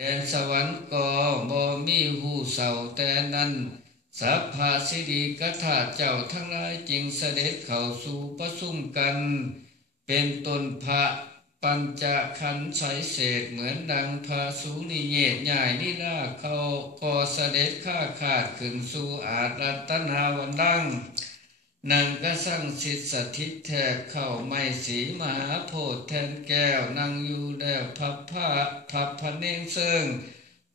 แดนสวรรค์ก็บ่มีหูเศร้าแต่นั้นสัพพะสิริกธาตุเจ้าทั้งหลายจึงเสด็จเข้าสู่ประชุมกันเป็นตนพระปัญจขันธ์ไสเศษเหมือนดังพระสุนิเยศใหญ่นิลาเขาก็เสด็จข้าขาดขึ้นสู่อารัตนาวันดังนางกระสังสิทธิสถิตแทบเข้าไม่สีมหาโพธิ์แทนแก้วนั่งอยู่แล้วพับพระเนงเซิง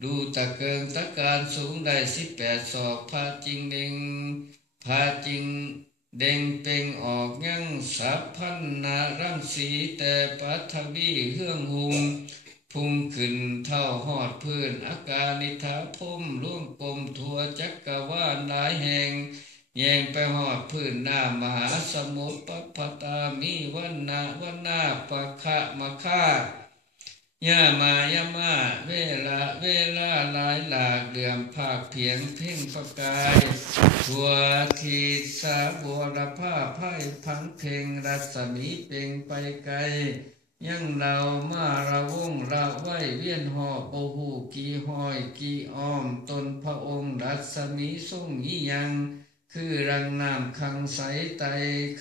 ดูตะเกิงตะการสูงได้18 ศอกพาจริงเด้งเป่งออกยังสัพพันนารังสีแต่ปัทวีเฮืองหุงพุ่งขึ้นเท่าหอดพื้นอากานิธาพมล่วงกลมทั่วจักรวาลหลายแห่งแยงไปหอดพื้นหน้ามหาสมุทรปัพตามีวันนาปะคะมะค่ายามายามาเวลาหลายหลากเดือมภาคเพียงเพ่งประกายทัวทีสาบัวละผ้าไพ่พังเพ่งรัศมีเป่งไปไกลยังเรามาระวงระไว้เวียนหอบโอหูกี่หอยกี่อ้อมตนพระองค์รัศมีทรงยี่ยังคือรังน้ำคังใสไต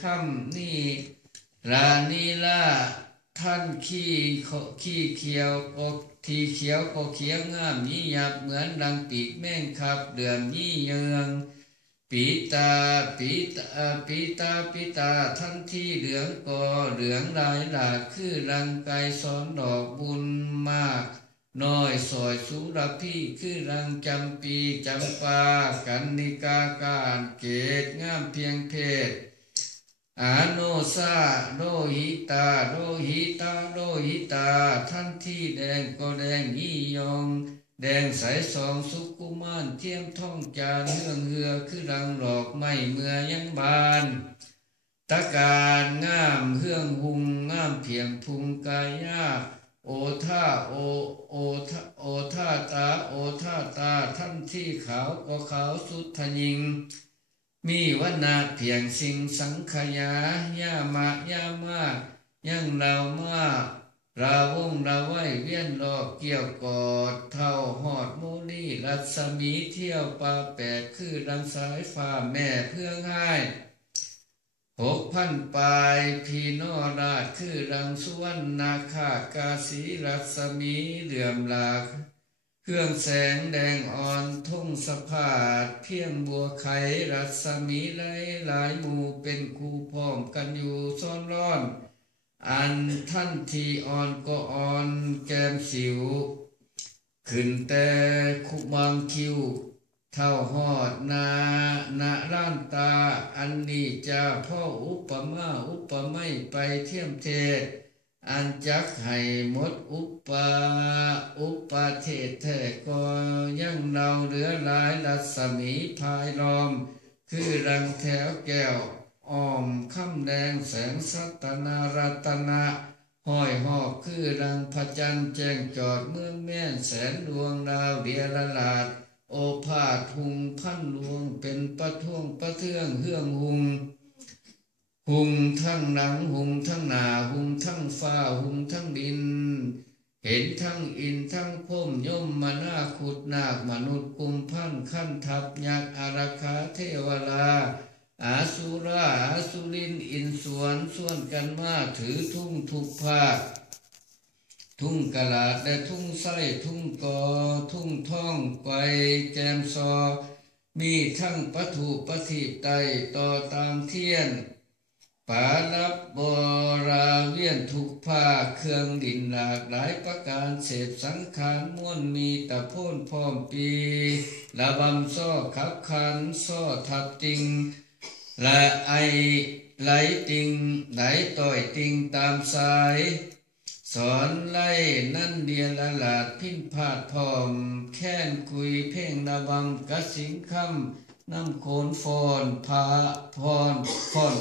ค่ำนี่รานีลาท่านขี้เขียวก็ทีเขียวก็เขียวงามยี่หยับเหมือนดังปีกแม่งขับเดือมยี่เยืองปีตาท่านที่เหลืองก็เหลืองลายหลากคือรังไกสอนดอกบุญมากน้อยสอยสุรพี่คือรังจำปีจำปากันนิกาการเกตงามเพียงเพศอาโนซาโลหิตาท่านที่แดงก็แดงยี่ยองแดงใสสองสุกุมารเทียมท่องจานเรื่องเหือคือรังหลอกไม่เมื่อยังบานตะการงามเฮืองหุงงามเพียงพุงกายาโอท่าตาท่านที่ขาวก็ขาวสุดทยิงมีวันนาเพียงสิ่งสังขยายามายังเรามาลาวงลาไว้เวียนรอบเกี่ยวกอดเท่าหอดโมลีรัศมีเที่ยวปลาแปดคือดังสายฟ้าแม่เพื่องให้6,000 ปลายพีนอราชคือดังสุวรรณาคากาสีรัศมีเหลื่อมหลากเครื่องแสงแดงอ่อนทุ่งสะพาดเพียงบัวไขรัศมีหลายหมู่เป็นคู่พร้อมกันอยู่ซ้อนร้อนอันท่านที่อ่อนก็อ่อนแก้มสิวขึ้นแต่คุมังคิวเท่าหอดนาล้านตาอันนี้จะพ่ออุปไม่ไปเทียมเทศอันจักให้หมดอุปเทศแท้ก็ยังเราเหลือหลายรัศมีภายล้อมคือรังแถวแก้วอ้อมคำแดงแสงสัตนารัตนะห้อยหอกคือรังพระจันทร์แจ้งจอดเมืองแม่นแสนดวงดาวเดียละลาดโอภาสหุงพันลวงเป็นประท้วงประเทืองเฮืองหุงทั้งหนังหุงทั้งหนาหุงทั้งฟ้าหุงทั้งดินเห็นทั้งอินทั้งพมย่อมมานาขุดนาคมนุษย์กุมพันขั้นทับยักษ์อาราคาเทวราอาสุรินอินส่วนกันมาถือทุ่งทุกภาคทุ่งกะลาดและทุ่งไส้ทุ่งกอทุ่งท่องไกวแจมซอมีทั้งปะถูปะทีไตต่อตามเทียนปาลับบราเวียนทุกภาคเครื่องดินหลากหลายประการเสพสังขารม้วนมีตะโพนพร้อมปีระบำซ้อขับขันซ้อทับติงและไหลติงไหลต่อยติงตามสายสอนไล่นั่นเดียละลาดพินพาดพร้อมแค้นคุยเพ่งระบำกระสิงคำน้ำโขนฟอนพาพร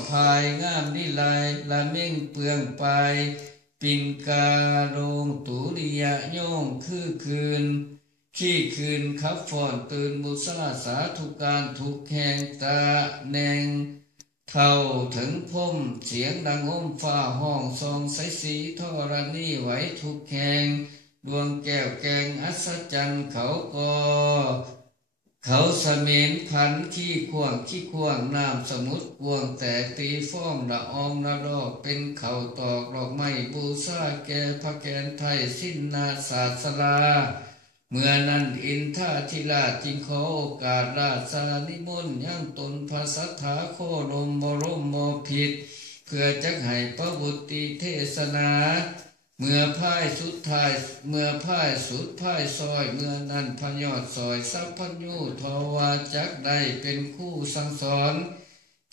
พายงามนิไลละเม่งเปลืองไปปิ่นกาโรงตุริยะโยงคือคืนขี้คืนขับฟอนตื่นบุษาสาธุการทุกแห่งตาแนงเข้าถึงพมเสียงดังฟ้าห้องทรงใสสีธรณีไหวทุกแห่ง ดวงแก้วแกงอัศจรรย์เขาก็เขาเสม็นพันขี้ข่วงน้ำสมุทรกวงแต่ตีฟ้อมละอองละดอกเป็นเขาตอกดอกไม้บูชาแก่พระแกนไทยสิ้นนาศาสลาเมื่อนั้นอินทาธิราชจึงขอโอกาสราชานิมนต์ยังตนพระสัทธาโคลมบรมพิตรเพื่อจักให้พระบุตรีเทศนาเมื่อพ่ายสุดพ่ายซอยเมื่อนั้นพยอดซอยสัพพัญญูทวาจักได้เป็นคู่สั่งสอน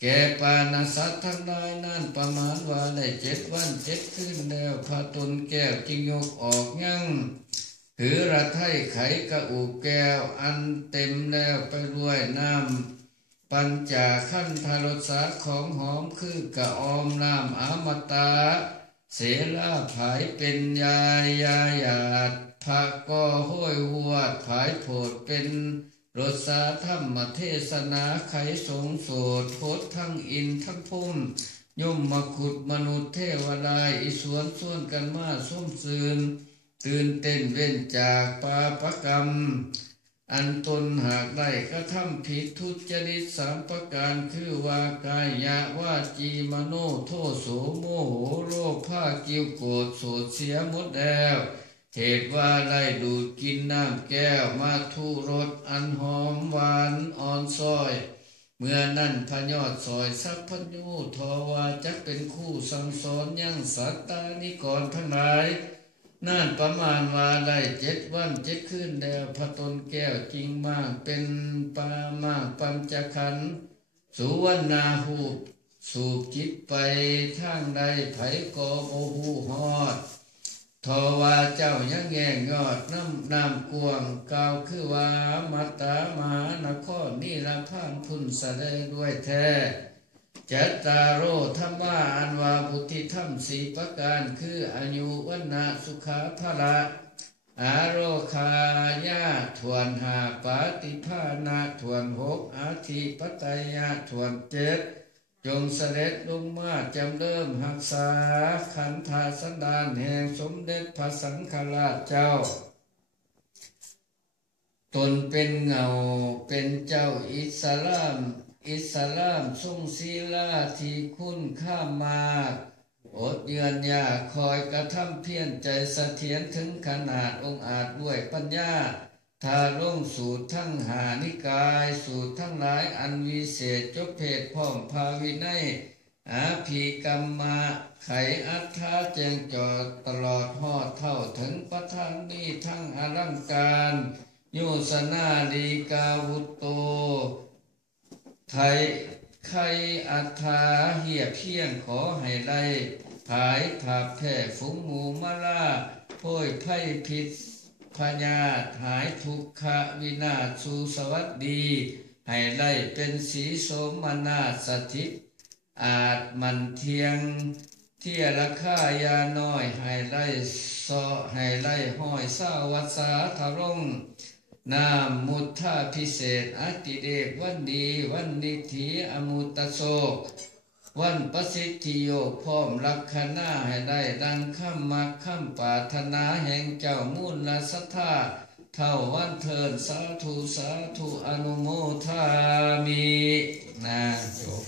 แก่ปานาสัตว์ทั้งหลายนั้นประมาณว่าได้7 วัน7 คืนแล้วพระตนแก้วจึงยกออกยั่งถือระไทไขกระอุแก้วอันเต็มแล้วไปด้วยน้ำปัญจขันธรสาของหอมคือกระออมน้ำอมตะเสลาผายเป็นยาหยาดผักก็ห้อยหัวผายโผดเป็นรสสาธรรมเทศนาไขสงโสดโพธทั้งอินทั้งพุ่มยมมกุฎมนุษย์เทวดาอิสวนส่วนกันมาส้มซืนตื่นเต้นเว้นจากปาปกรรมอันตนหากได้กระทำผิดทุจริต3 ประการคือว่ากายาวาจีมโนโทโสโมโหโลภผ้ากิ้วโกรธโสดเสียหมดแล้วเหตุว่าได้ดูดกินน้ำแก้วมาทุรสอันหอมหวานอ่อนซอยเมื่อนั้นพยอดซอยสัพพัญญูทวาจักเป็นคู่สั่งสอนยังสัตตานิกรทั้งหลายนั่นประมาณว่าได้7 วัน7 คืนแล้วพระตนแก้วจริงมากเป็นปามากปัญจขันธ์สุวรรณาหูสูบจิตไปทางใดไผก็บ่ฮู้ฮอดทว่าเจ้ายังแง่งยอดน้ำกวงกล่าวคือว่ามัตตามหานครนิรพานพุ่นสะได้ด้วยแท้จัตตาโรธรรมะอันว่าบุติธรรม4 ประการคืออายุวันนะสุขาภละอาโรคายาทวน5ปาติภาณะทวน6อาทิปไตยะทวน7จงเสด็จลงมาจำเริ่มหักษาขันธาสันดานแห่งสมเด็จพระสังฆราชเจ้าตนเป็นเงาเป็นเจ้าอิสลามทรงศีลาที่คุณค่ามากอดเยือนยากคอยกระทำเพียรใจเสถียรถึงขนาดองอาจด้วยปัญญาทาลงสูตรทั้งหานิกายสูตรทั้งหลายอันวิเศษจบเพศพร้อมภาวินัยอาภีกรรมะไขอัฏฐาแจงจอดตลอดหอดเท่าถึงประทานนี้ทั้งอลังการโยสนาดีกาวุตโตไทยอัฏฐาเหียเพียงขอให้ไล่ผายผาแผ่ฝูงหมูมะลาโพยไพ่พิษพญาหายทุกขวินาศสู่สวัสดีให้ไล่เป็นสีโสมนาสถิตอาจมันเทียงเที่ยราคายาน้อยให้ไล่ให้ไล่ห้อยสาวัสาทรงนามมุทธาพิเศษอติเดกวันดีวันนิธิอมุตตโศกวันประสิทธิโยกพร้อมลักขณาให้ได้ดังคำมักคำปรารถนาแห่งเจ้ามูลศรัทธาเท่าวันเทินสาธุอนุโมทามินะจบ